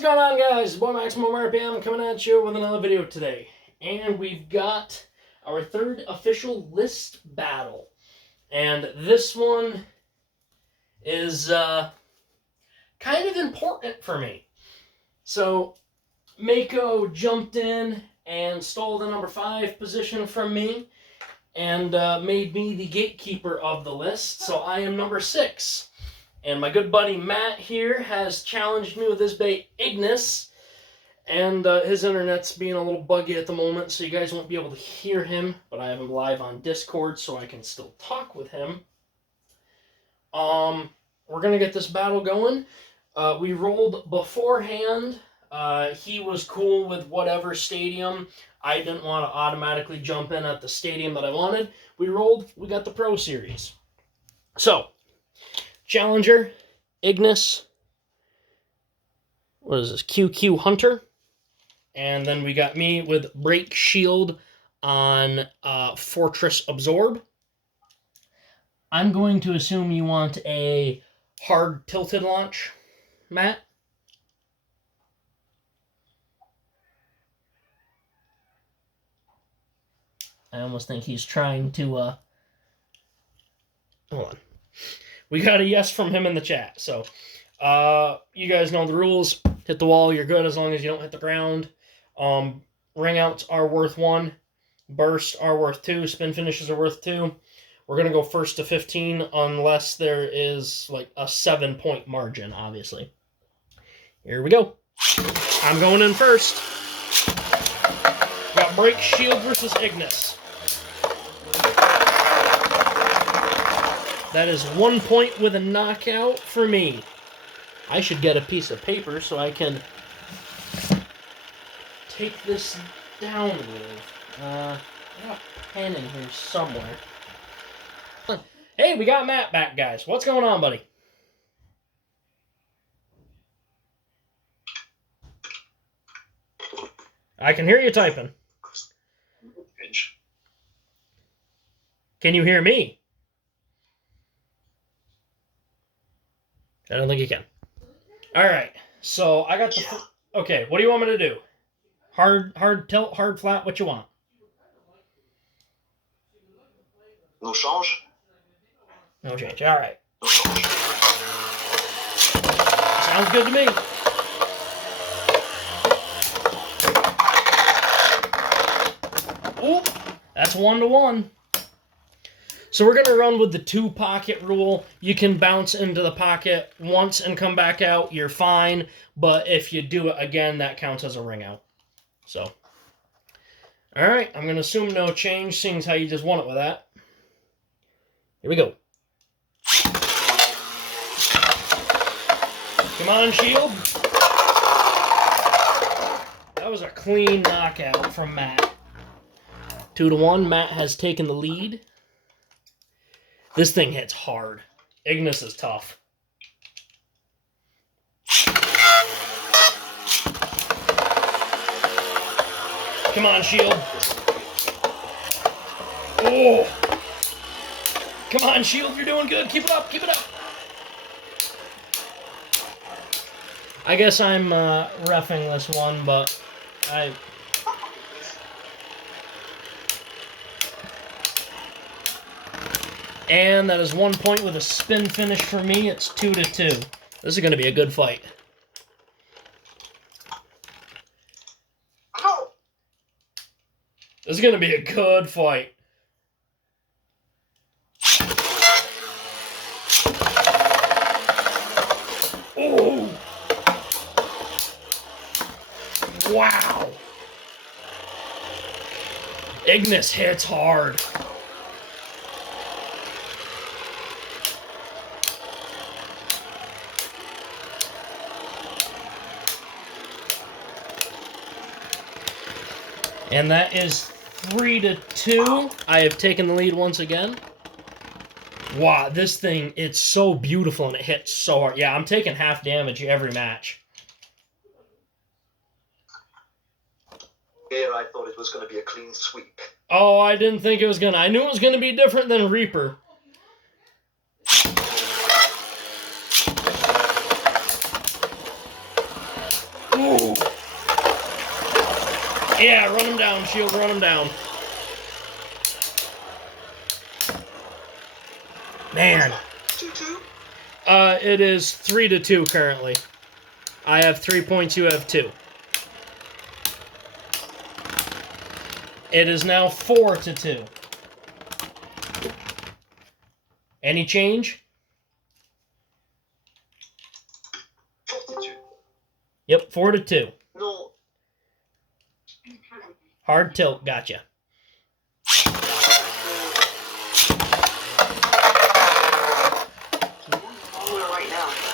What's going on, guys? Boy Maximum RPM coming at you with another video today. And we've got our third official list battle. And this one is kind of important for me. So, Mako jumped in and stole the number 5 position from me and made me the gatekeeper of the list. So I am number 6. And my good buddy Matt here has challenged me with his bait Ignis. And his internet's being a little buggy at the moment, so you guys won't be able to hear him. But I have him live on Discord, so I can still talk with him. We're going to get this battle going. We rolled beforehand. He was cool with whatever stadium. I didn't want to automatically jump in at the stadium that I wanted. We rolled. We got the Pro Series. So, Challenger, Ignis, what is this, QQ Hunter, and then we got me with Break Shield on Fortress Absorb. I'm going to assume you want a hard tilted launch, Matt? I almost think he's trying to, hold on. We got a yes from him in the chat. So, you guys know the rules. Hit the wall, you're good as long as you don't hit the ground. Ring outs are worth 1. Bursts are worth 2. Spin finishes are worth 2. We're going to go first to 15 unless there is like a 7-point margin, obviously. Here we go. I'm going in first. Got Break Shield versus Ignis. That is 1 point with a knockout for me. I should get a piece of paper so I can take this down with. I got a pen in here somewhere. Hey, we got Matt back, guys. What's going on, buddy? I can hear you typing. Can you hear me? I don't think you can. All right. So I got the. Okay. What do you want me to do? Hard tilt, hard flat. What you want? No change. No change. All right. Sounds good to me. Oop. That's 1-1. So we're going to run with the 2-pocket rule. You can bounce into the pocket once and come back out. You're fine. But if you do it again, that counts as a ring out. So, all right. I'm going to assume no change, seeing as how you just won it with that. Here we go. Come on, Shield. That was a clean knockout from Matt. 2-1. Matt has taken the lead. This thing hits hard. Ignis is tough. Come on, Shield. Oh! Come on, Shield, you're doing good. Keep it up, keep it up. I guess I'm reffing this one, but I... And that is 1 point with a spin finish for me. It's 2-2. This is going to be a good fight. This is going to be a good fight. Oh! Wow! Ignis hits hard. And that is 3-2. I have taken the lead once again. Wow, this thing, it's so beautiful and it hits so hard. Yeah, I'm taking half damage every match. Here I thought it was going to be a clean sweep. Oh, I didn't think it was going to. I knew it was going to be different than Reaper. Ooh. Yeah, run him down, Shield, run him down. Man. 2-2? It is 3-2 currently. I have 3 points, you have 2. It is now 4-2. Any change? 4-2. Yep, 4-2. No. Hard tilt, gotcha.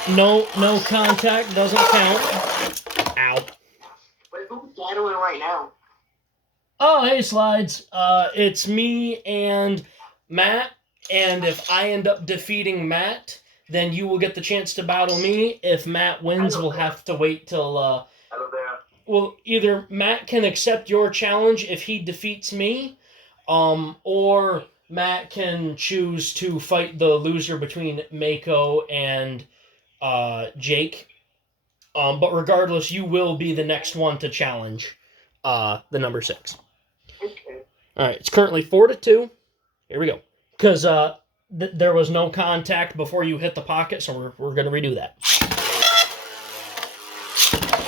No contact, doesn't count. Ow. But who's battling right now? Oh, hey, Slides. It's me and Matt, and if I end up defeating Matt, then you will get the chance to battle me. If Matt wins, we'll have to wait till, Hello there. well, either Matt can accept your challenge if he defeats me, or Matt can choose to fight the loser between Mako and Jake. But regardless, you will be the next one to challenge the number 6. Okay. All right, it's currently 4-2. Here we go. Because there was no contact before you hit the pocket, so we're going to redo that.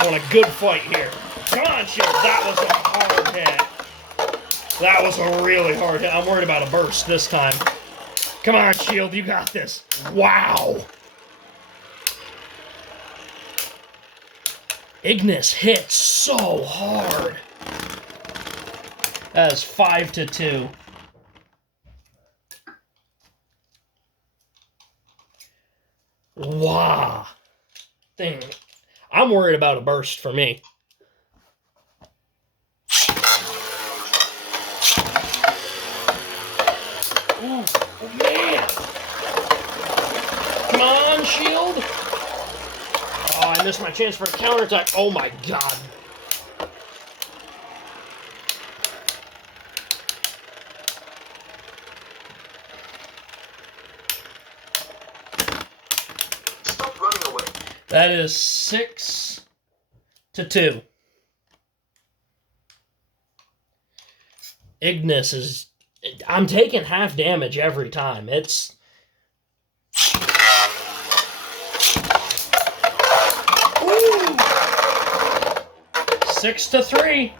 I want a good fight here. Come on, Shield. That was a hard hit. That was a really hard hit. I'm worried about a burst this time. Come on, Shield. You got this. Wow. Ignis hit so hard. That is 5-2. Wow. Thing. I'm worried about a burst for me. Ooh, oh man. Come on, Shield. Oh, I missed my chance for a counterattack. Oh my god. Stop running away. That is 6-2. Ignis is... I'm taking half damage every time. It's... Ooh! 6-3.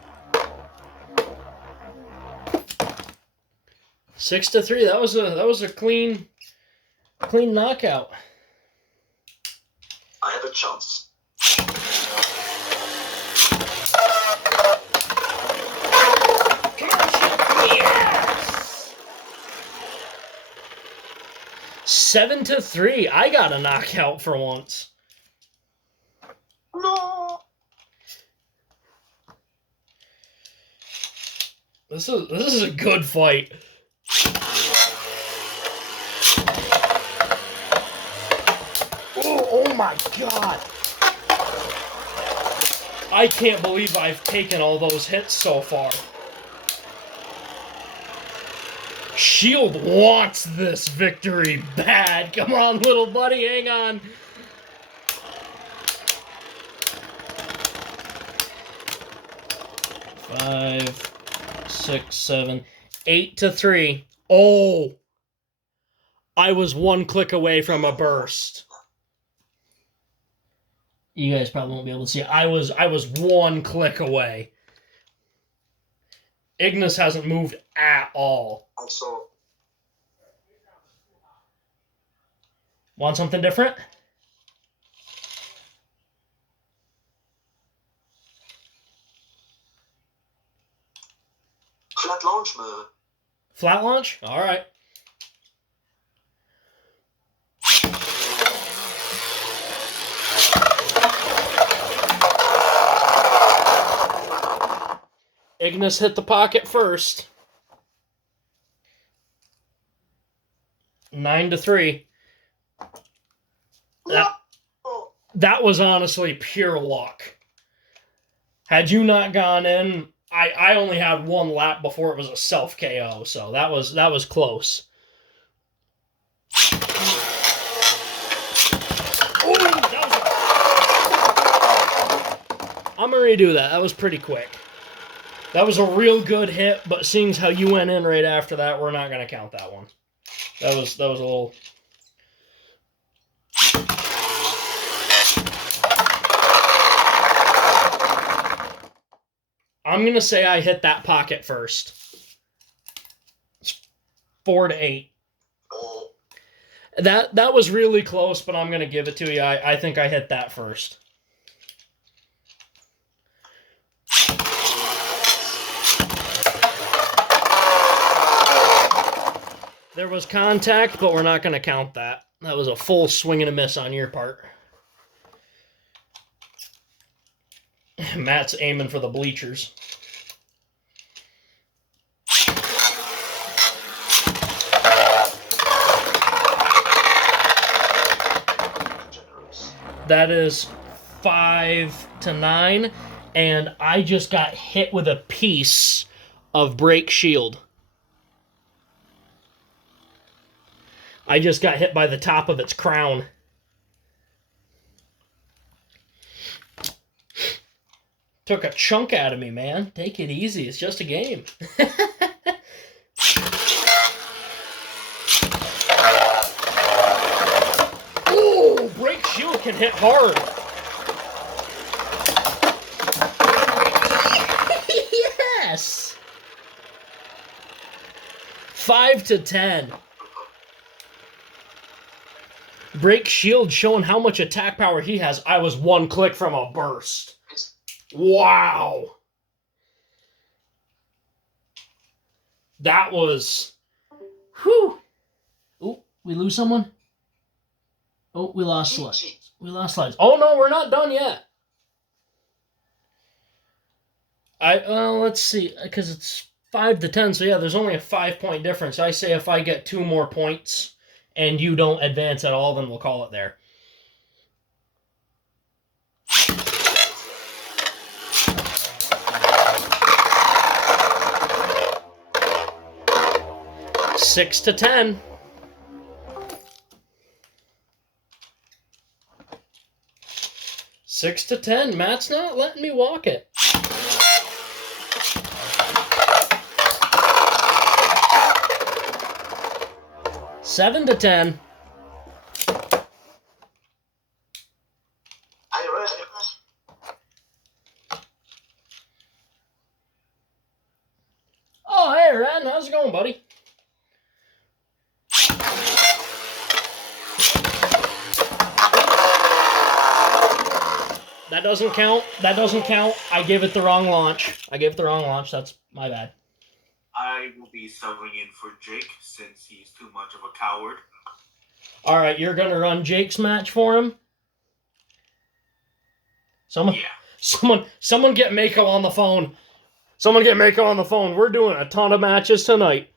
6-3. That was a clean knockout. I have a chance. Yes! 7-3. I got a knockout for once. No. This is a good fight. Oh my god. I can't believe I've taken all those hits so far. Shield wants this victory bad. Come on, little buddy, hang on. Five, 6, 7, 8-3. Oh, I was one click away from a burst. You guys probably won't be able to see it. I was one click away. Ignis hasn't moved at all. Also, Want something different? flat launch me. Flat launch? All right. Ignis hit the pocket first. 9-3. That was honestly pure luck. Had you not gone in, I only had one lap before it was a self KO, so that was close. Ooh, I'm going to redo that. That was pretty quick. That was a real good hit, but seeing how you went in right after that, we're not going to count that one. That was a little... I'm going to say I hit that pocket first. It's 4 to 8. That was really close, but I'm going to give it to you. I think I hit that first. There was contact, but we're not going to count that. That was a full swing and a miss on your part. Matt's aiming for the bleachers. That is 5 to 9, and I just got hit with a piece of brake shield. I just got hit by the top of its crown. Took a chunk out of me, man. Take it easy. It's just a game. Ooh, brake shield can hit hard. Yes! 5 to 10. Brake shield showing how much attack power he has. I was one click from a burst. Wow. That was... Whew. Oh, we lose someone? Oh, we lost slides. We lost slides. Oh, no, we're not done yet. Let's see, because it's 5 to 10, so yeah, there's only a 5-point difference. I say if I get 2 more points and you don't advance at all, then we'll call it there. Six to 10. Six to 10. Matt's not letting me walk it. Seven to 10. Are you ready? Oh, hey, Ryan. How's it going, buddy? That doesn't count. That doesn't count. I gave it the wrong launch. That's my bad. I will be subbing in for Jake since he's too much of a coward. All right, you're going to run Jake's match for him? Someone get Mako on the phone. Someone get Mako on the phone. We're doing a ton of matches tonight.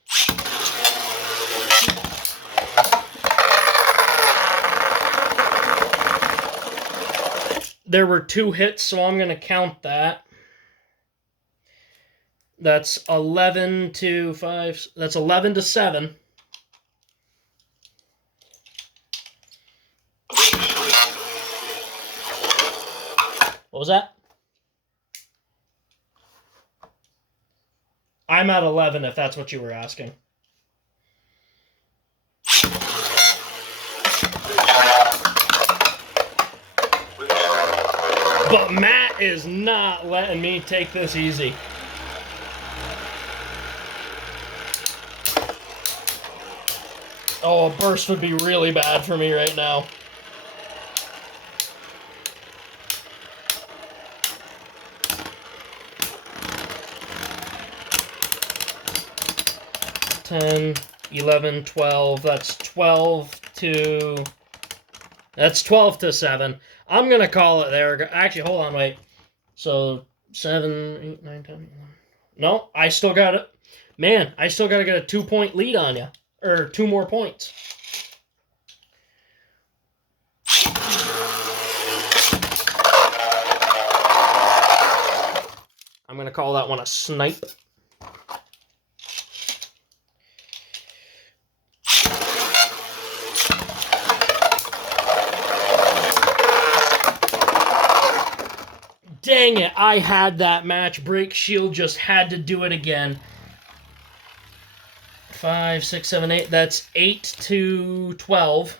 There were 2 hits, so I'm going to count that. That's 11 to 5. That's 11 to 7. What was that? I'm at 11 if that's what you were asking. But Matt is not letting me take this easy. Oh, a burst would be really bad for me right now. $10, 11, 12. That's 12 to... That's 12 to 7. I'm going to call it there. Actually, hold on, wait. So, 7, 8, 9, 10, 11. No, I still got it. Man, I still got to get a 2-point lead on you. Or 2 more points. I'm going to call that one a snipe. Dang it, I had that match. Break Shield just had to do it again. 5, 6, 7, 8. That's 8-12.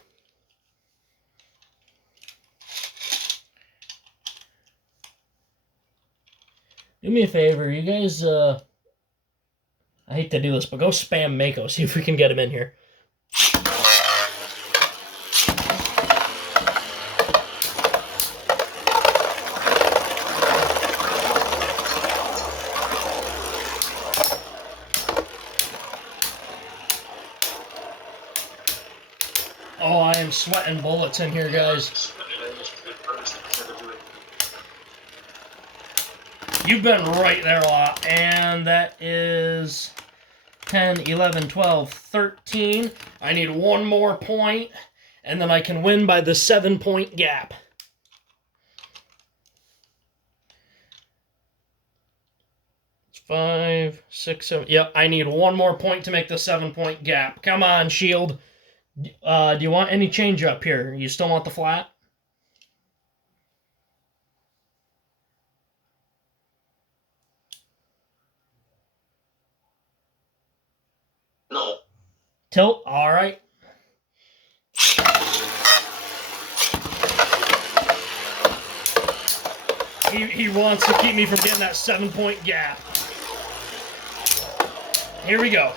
Do me a favor, you guys, I hate to do this, but go spam Mako, see if we can get him in here. Oh, I am sweating bullets in here, guys. You've been right there a lot. And that is 10, 11, 12, 13. I need one more point, and then I can win by the 7-point gap. It's 5, 6, 7. Yep, I need one more point to make the 7-point gap. Come on, Shield. Do you want any change up here? You still want the flat? No. Tilt? All right. He wants to keep me from getting that 7-point gap. Here we go.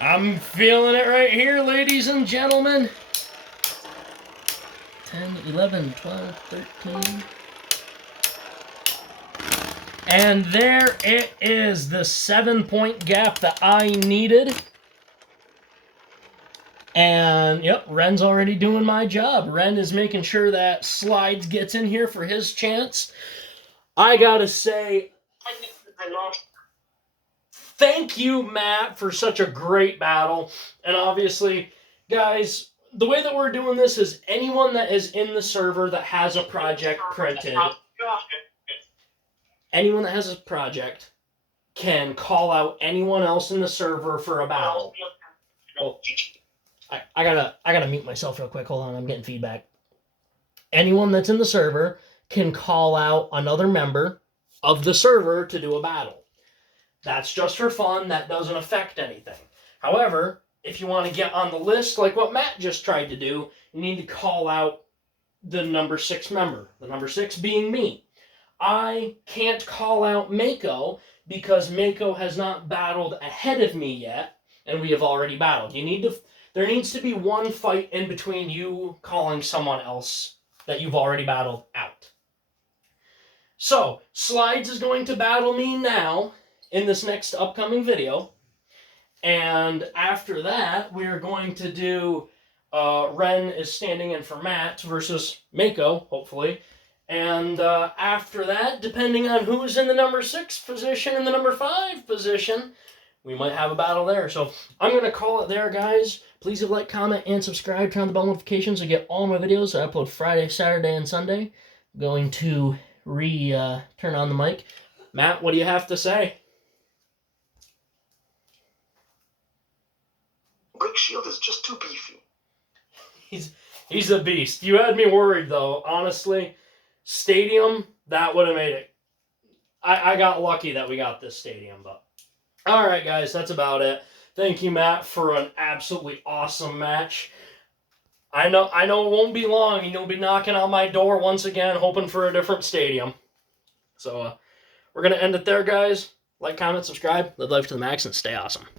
I'm feeling it right here, ladies and gentlemen. 10, 11, 12, 13. And there it is, the 7-point gap that I needed. And, yep, Ren's already doing my job. Ren is making sure that Slides gets in here for his chance. I gotta say, thank you, Matt, for such a great battle. And obviously, guys, the way that we're doing this is anyone that is in the server that has a project printed, anyone that has a project can call out anyone else in the server for a battle. Oh, I gotta mute myself real quick. Hold on, I'm getting feedback. Anyone that's in the server can call out another member of the server to do a battle. That's just for fun. That doesn't affect anything. However, if you want to get on the list like what Matt just tried to do, you need to call out the number 6 member. The number 6 being me. I can't call out Mako because Mako has not battled ahead of me yet, and we have already battled. There needs to be one fight in between you calling someone else that you've already battled out. So, Slides is going to battle me now in this next upcoming video. And after that, we're going to do Ren is standing in for Matt versus Mako, hopefully. And after that, depending on who's in the number 6 position and the number 5 position, we might have a battle there. So I'm going to call it there, guys. Please like, comment, and subscribe. Turn on the bell notifications to get all my videos. I upload Friday, Saturday, and Sunday. I'm going to turn on the mic. Matt, what do you have to say? Break Shield is just too beefy. He's a beast. You had me worried, though. Honestly, stadium, that would have made it. I got lucky that we got this stadium, but... Alright, guys, that's about it. Thank you, Matt, for an absolutely awesome match. I know it won't be long, and you'll be knocking on my door once again, hoping for a different stadium. So, we're going to end it there, guys. Like, comment, subscribe, live life to the max, and stay awesome.